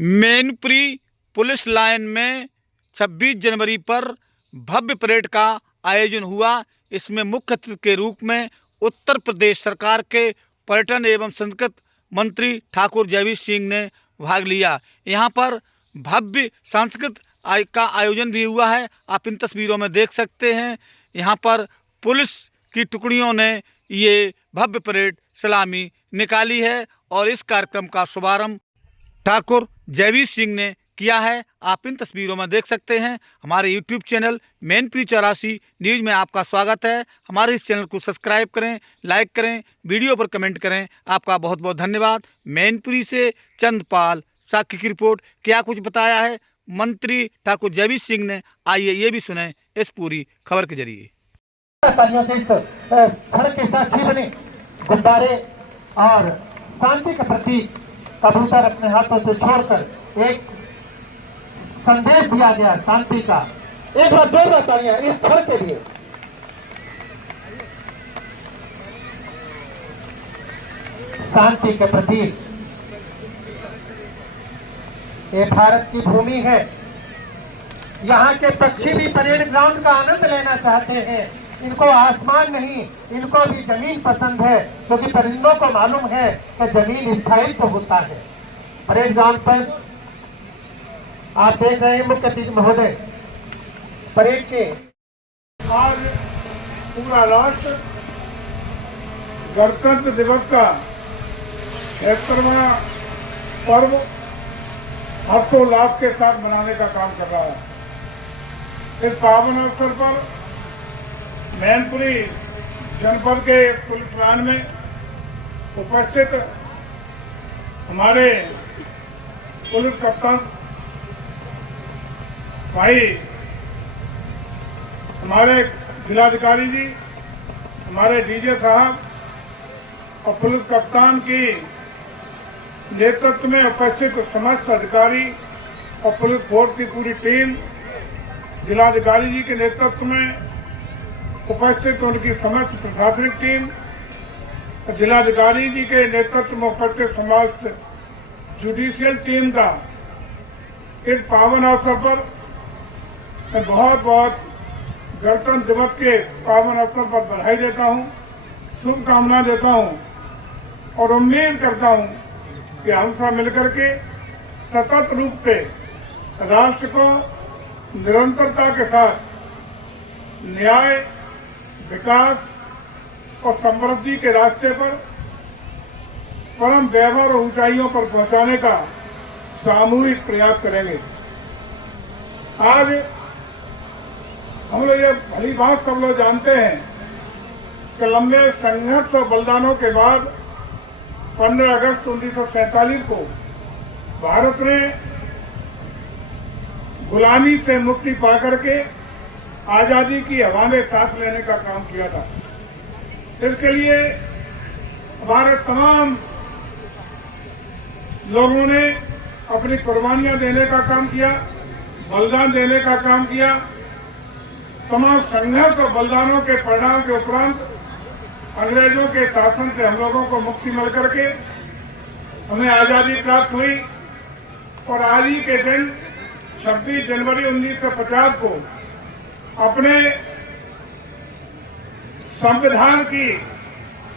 Mainpuri police line में 26 जनवरी पर भव्य parade का आयोजन हुआ। इसमें मुख्य अतिथि के रूप में उत्तर प्रदेश सरकार के पर्यटन एवं संस्कृति मंत्री ठाकुर जयवीर सिंह ने भाग लिया। यहाँ पर भव्य सांस्कृतिक का आयोजन भी हुआ है। आप इन तस्वीरों में देख सकते हैं। यहाँ पर पुलिस की टुकड़ियों ने ये भव्य परेड सलामी निकाली है और इस कार्यक्रम का शुभारंभ ठाकुर जयवीर सिंह ने किया है। आप इन तस्वीरों में देख सकते हैं। हमारे YouTube चैनल मैनपुरी 84 न्यूज़ में आपका स्वागत है। हमारे इस चैनल को सब्सक्राइब करें, लाइक करें, वीडियो पर कमेंट करें। आपका बहुत बहुत धन्यवाद। मैनपुरी से चंद्रपाल साक्य की रिपोर्ट। क्या कुछ बताया है मंत्री ठाकुर जयवीर सिंह ने, आइए ये भी सुने इस पूरी खबर के जरिए। सड़क के साक्षी बने गुब्बारे और शांति के प्रति कबूतर अपने हाथों से छोड़कर एक संदेश दिया गया शांति का। एक बार जोरदार तालियां इस सड़क के लिए। शांति के प्रति ये भारत की भूमि है। यहाँ के पक्षी भी परेड ग्राउंड का आनंद लेना चाहते हैं। इनको आसमान नहीं, इनको भी जमीन पसंद है, क्योंकि परिंदों को मालूम है कि जमीन स्थायित्व होता है। परेड ग्राउंड पर आप देख रहे हैं मुख्य अतिथि महोदय परेड के। आज पूरा राष्ट्र गणतंत्र दिवस का 76वां पर्व हर्षोल्लास के साथ मनाने का काम कर रहा है। इस पावन अवसर पर मैनपुरी जनपद के पुलिस लाइन में उपस्थित हमारे पुलिस कप्तान भाई, हमारे जिलाधिकारी जी, हमारे डीजे साहब और पुलिस कप्तान की नेतृत्व में उपस्थित समस्त अधिकारी और पुलिस फोर्स की पूरी टीम, जिलाधिकारी जी के नेतृत्व में उपस्थित उनकी समस्त प्रशासनिक टीम, जिलाधिकारी जी के नेतृत्व में उपस्थित समस्त जुडिशियल टीम का इस पावन अवसर पर मैं बहुत बहुत गणतंत्र दिवस के पावन अवसर पर बधाई देता हूं, शुभकामना देता हूं और उम्मीद करता हूं कि हम सब मिलकर के सतत रूप से राष्ट्र को निरंतरता के साथ न्याय, विकास और समृद्धि के रास्ते पर परम वैभव और ऊंचाइयों पर पहुंचाने का सामूहिक प्रयास करेंगे। आज हम लोग ये भली बात सब लोग जानते हैं कि लंबे संघर्ष और बलिदानों के बाद 15 अगस्त 1947 को भारत ने गुलामी से मुक्ति पाकर के आजादी की हवा में सांस लेने का काम किया था। इसके लिए हमारे तमाम लोगों ने अपनी कुर्बानियां देने का काम किया, बलिदान देने का काम किया। तमाम संघर्ष और बलिदानों के परिणाम के उपरांत अंग्रेजों के शासन से हम लोगों को मुक्ति मिल करके हमें आजादी प्राप्त हुई और आज ही के दिन 26 जनवरी 1950 को अपने संविधान की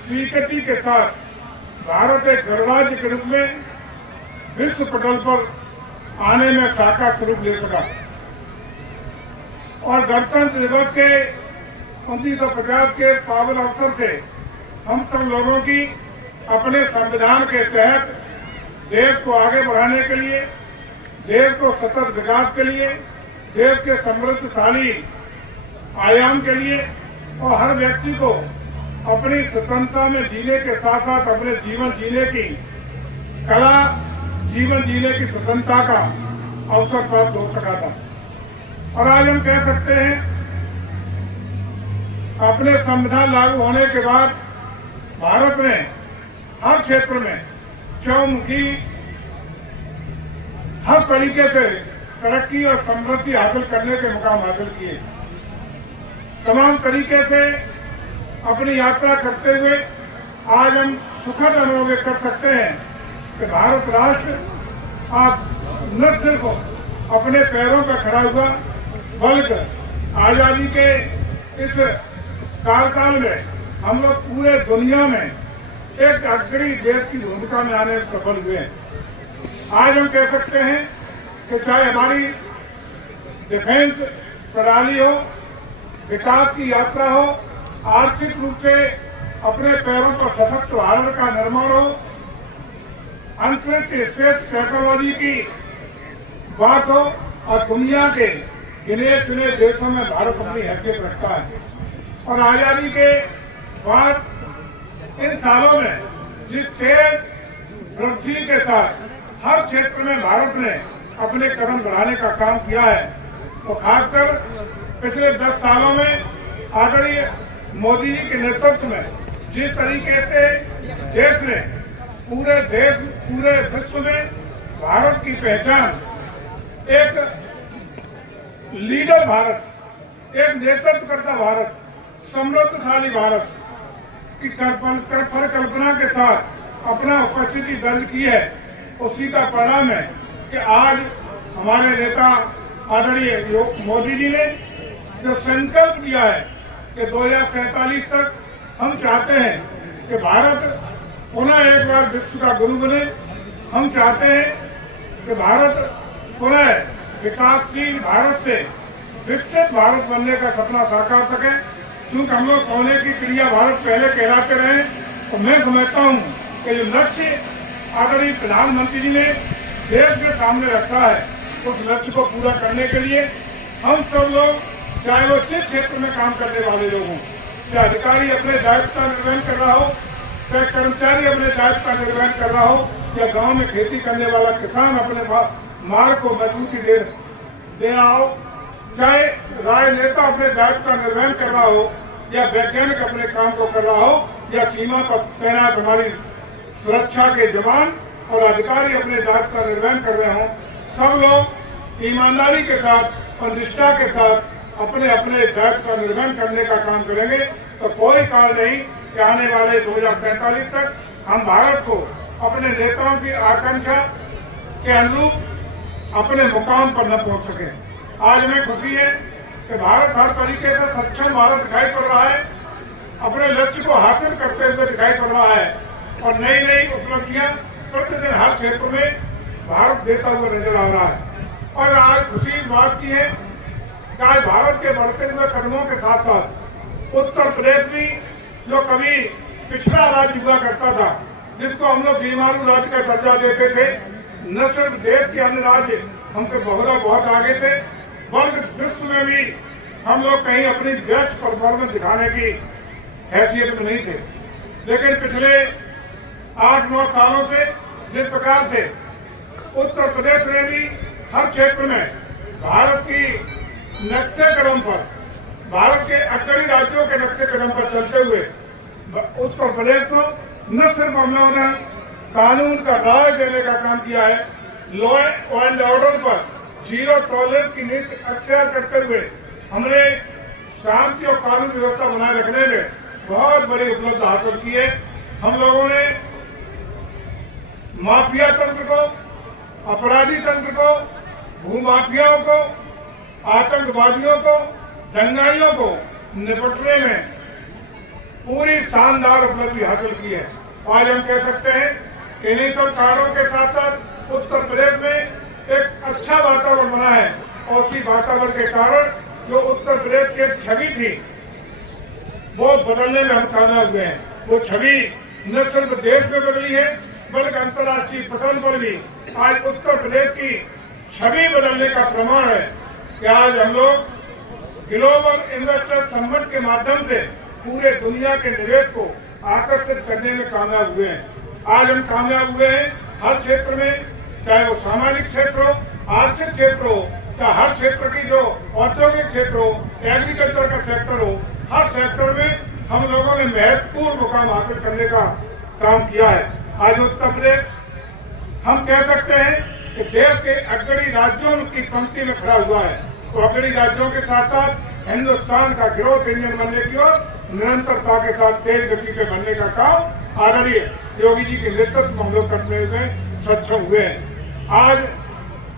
स्वीकृति के साथ भारत एक गणराज्य के रूप में विश्व पटल पर आने में साकार स्वरूप ले सका और गणतंत्र दिवस के 1950 के पावन अवसर से हम सब लोगों की अपने संविधान के तहत देश को आगे बढ़ाने के लिए, देश को सतत विकास के लिए, देश के समृद्धशाली आयाम के लिए और हर व्यक्ति को अपनी स्वतंत्रता में जीने के साथ साथ अपने जीवन जीने की कला, जीवन जीने की स्वतंत्रता का अवसर प्राप्त हो सका था। और आज हम कह सकते हैं अपने संविधान लागू होने के बाद भारत ने हर क्षेत्र में चौमुखी हर तरीके से तरक्की और समृद्धि हासिल करने के मुकाम हासिल किए। तमाम तरीके से अपनी यात्रा करते हुए आज हम सुखद अनुभव कर सकते हैं कि भारत राष्ट्र आज न सिर्फ अपने पैरों पर खड़ा हुआ बल्कि आजादी के इस कार्यकाल में हम लोग पूरे दुनिया में एक अग्रणी देश की भूमिका में आने में सफल हुए हैं। आज हम कह सकते हैं कि चाहे हमारी डिफेंस प्रणाली हो, विकास की यात्रा हो, आर्थिक रूप से अपने पैरों पर सशक्त भारत का निर्माण हो, अंतरिक्ष स्पेस टेक्नोलॉजी की बात हो और दुनिया के गिने चुने देशों में भारत अपनी हैसियत रखता है। और आजादी के बाद इन सालों में जिस तेज वृद्धि के साथ हर क्षेत्र में भारत ने अपने कदम बढ़ाने का काम किया है, तो खासकर पिछले 10 सालों में आदरणीय मोदी जी के नेतृत्व में जिस तरीके से देश ने पूरे विश्व में भारत की पहचान, एक लीडर भारत, एक नेतृत्वकर्ता भारत, समृद्धशाली भारत की परिकल्पना के साथ अपना उपस्थिति दर्ज की है, उसी का परिणाम है कि आज हमारे नेता आदरणीय मोदी जी ने जो संकल्प लिया है कि 2047 तक हम चाहते हैं कि भारत पुनः एक बार विश्व का गुरु बने। हम चाहते हैं कि भारत पुनः विकासशील भारत से विकसित भारत बनने का सपना साकार सके। क्योंकि हम लोग सोने की चिड़िया भारत पहले कहलाते रहे, और मैं समझता हूँ कि जो लक्ष्य आदरणीय प्रधानमंत्री जी ने देश के सामने रखा है, उस लक्ष्य को पूरा करने के लिए हम सब लोग, चाहे वो जिस क्षेत्र में काम करने वाले लोग हों, चाहे अधिकारी अपने दायित्व का निर्वहन कर रहा हो, चाहे कर्मचारी अपने दायित्व का निर्वहन कर रहा हो, या गांव में खेती करने वाला किसान अपने मार्ग को मजबूती दे रहा हो, चाहे राजनेता अपने दायित्व का निर्वहन कर रहा हो, या वैज्ञानिक अपने काम को कर रहा हो, या सीमा पर तैनात हमारी सुरक्षा के जवान और अधिकारी अपने दायित्व का निर्वहन कर रहे हों, सब लोग ईमानदारी के साथ और निष्ठा के साथ अपने अपने दायित्व का निर्वहन करने का काम करेंगे, तो कोई कारण नहीं कि आने वाले 2047 तक हम भारत को अपने नेताओं की आकांक्षा के अनुरूप अपने मुकाम पर न पहुंच सके। आज में खुशी है कि भारत हर तरीके से सक्षम भारत दिखाई पड़ रहा है, अपने लक्ष्य को हासिल करते हुए दिखाई पड़ रहा है, और नई नई उपलब्धियां प्रतिदिन हर क्षेत्र में भारत देता हुआ नजर आ रहा है। और आज खुशी इस बात की है कि आज भारत के बढ़ते हुए कदमों के साथ साथ उत्तर प्रदेश भी, जो कभी पिछड़ा राज्य हुआ करता था, जिसको हम लोग बीमारू राज्य का दर्जा देते थे, न सिर्फ देश के अन्य राज्य हमसे बहुत आगे थे, बल्कि विश्व में भी हम लोग कहीं अपनी बेस्ट परफॉर्मेंस दिखाने की हैसियत में नहीं थे। लेकिन पिछले 8-9 सालों से जिस प्रकार से उत्तर प्रदेश ने भी हर क्षेत्र में भारत की नक्शे कदम पर, भारत के अग्रणी राज्यों के नक्शे कदम पर चलते हुए उत्तर प्रदेश को न सिर्फ हम लोगों ने कानून का राज देने का काम किया है, लॉ एंड ऑर्डर पर जीरो टॉलरेंस की नीति अख्तियार करते हुए हमने शांति और कानून व्यवस्था बनाए रखने में बहुत बड़ी उपलब्धि हासिल की है। हम लोगों ने माफिया तंत्र को, अपराधी तंत्र को, भूमाफियाओं को, आतंकवादियों को, दंगाइयों को निपटने में पूरी शानदार उपलब्धि हासिल की है। आज हम कह सकते हैं कि इन्हीं सब कारणों के साथ साथ उत्तर प्रदेश में एक अच्छा वातावरण बना है, और उसी वातावरण के कारण जो उत्तर प्रदेश की एक छवि थी वो बदलने में हम कामयाब हुए हैं। वो छवि न सिर्फ देश में बदली है, बल्कि अंतर्राष्ट्रीय पटल पर भी आज उत्तर प्रदेश की छवि बदलने का प्रमाण है कि आज हम लोग ग्लोबल इन्वेस्टर समिट के माध्यम से पूरे दुनिया के निवेश को आकर्षित करने में कामयाब हुए हैं। आज हम कामयाब हुए हैं हर क्षेत्र में, चाहे वो सामाजिक क्षेत्र हो, आर्थिक क्षेत्र हो, चाहे हर क्षेत्र की जो औद्योगिक क्षेत्र हो, एग्रीकल्चर का सेक्टर हो, हर सेक्टर में हम लोगों ने महत्वपूर्ण मुकाम हासिल करने का काम किया है। आज उत्तर प्रदेश हम कह सकते हैं कि देश के अग्रणी राज्यों की पंक्ति में खड़ा हुआ है, तो अग्रणी राज्यों के साथ साथ हिंदुस्तान का ग्रोथ इंजन बनने की ओर निरंतरता के साथ तेज गति से बनने का काम आदरणीय योगी जी के नेतृत्व में हम लोग करने में सक्षम हुए हैं। आज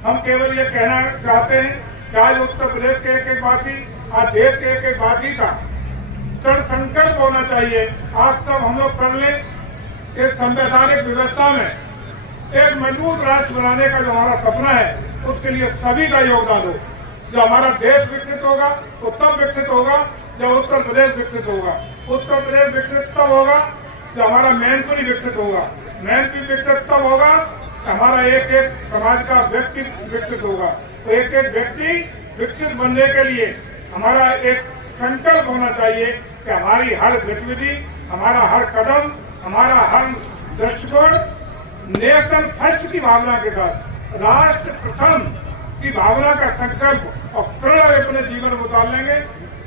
हम केवल ये कहना चाहते हैं कि आज उत्तर प्रदेश के एक एक वासी, आज देश के एक एक वासी का दृढ़ संकल्प होना चाहिए। आज सब हम लोग कर लें कि संवैधानिक व्यवस्था में एक मजबूत राष्ट्र बनाने का जो हमारा सपना है, उसके लिए सभी का योगदान हो। जो हमारा देश विकसित होगा वो तब विकसित होगा जब उत्तर प्रदेश विकसित होगा। उत्तर प्रदेश विकसित तब होगा जब हमारा मैनपुरी विकसित होगा। मैनपुरी विकसित तब होगा हमारा एक एक समाज का व्यक्ति विकसित होगा। तो एक एक व्यक्ति विकसित बनने के लिए हमारा एक संकल्प होना चाहिए कि हमारी हर गतिविधि, हमारा हर कदम, हमारा हर दृष्टिकोण नेशन फर्स्ट की भावना के साथ, राष्ट्र प्रथम की भावना का संकल्प और प्रण अपने जीवन में उतार लेंगे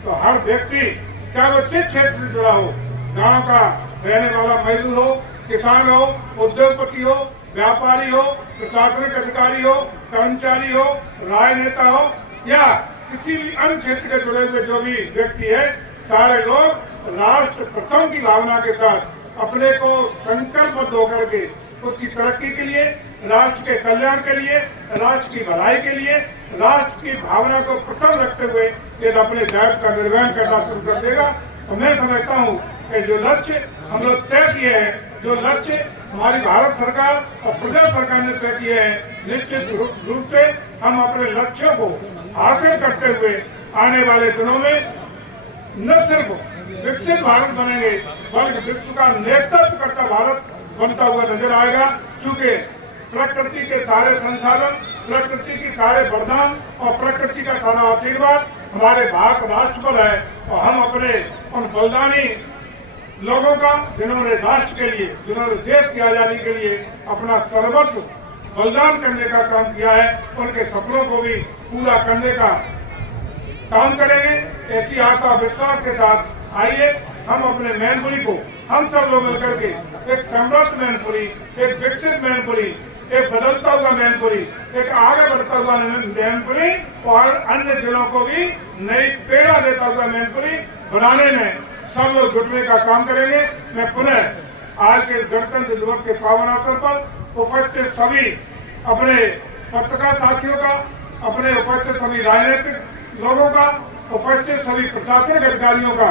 तो हर व्यक्ति, चाहे वो जिस क्षेत्र से जुड़ा हो, गांव का रहने वाला मजदूर हो, किसान हो, उद्योगपति हो, व्यापारी हो, प्रशासनिक अधिकारी हो, कर्मचारी हो, राजनेता हो या किसी भी अन्य क्षेत्र के जुड़े हुए जो भी व्यक्ति है, सारे लोग राष्ट्र प्रथम की भावना के साथ अपने को संकल्पबद्ध होकर के उसकी तरक्की के लिए, राष्ट्र के कल्याण के लिए, राष्ट्र की भलाई के लिए, राष्ट्र की भावना को प्रथम रखते हुए यदि अपने दायित्व का निर्वहन करना शुरू कर देगा तो मैं समझता हूँ कि जो लक्ष्य हम लोग तय किए हैं, जो लक्ष्य हमारी भारत सरकार और प्रदेश सरकार ने तय किए हैं, निश्चित रूप से हम अपने लक्ष्यों को हासिल करते हुए आने वाले दिनों में न सिर्फ विकसित भारत बनेंगे बल्कि विश्व का नेतृत्व करता भारत बनता हुआ नजर आएगा। क्योंकि प्रकृति के सारे संसाधन, प्रकृति की सारे वरदान और प्रकृति का सारा आशीर्वाद हमारे भारत राष्ट्र पर है और हम अपने उन बलिदानी लोगों का, जिन्होंने राष्ट्र के लिए, जिन्होंने देश की आजादी के लिए अपना सर्वस्व बलिदान करने का काम किया है, उनके सपनों को भी पूरा करने का काम करेंगे। ऐसी आशा विश्वास के साथ आइए हम अपने मैनपुरी को, हम सब लोग मिलकर के एक समृद्ध मैनपुरी, एक विकसित मैनपुरी, एक बदलता हुआ मैनपुरी, एक आगे बढ़ता हुआ मैनपुरी और अन्य जिलों को भी नई प्रेरणा देता हुआ मैनपुरी बनाने में सब लोग जुटने का काम करेंगे। मैं पुनः आज के गणतंत्र दिवस के पावन अवसर पर उपस्थित सभी अपने पत्रकार साथियों का, अपने उपस्थित सभी राजनीतिक लोगों का, उपस्थित सभी प्रशासनिक अधिकारियों का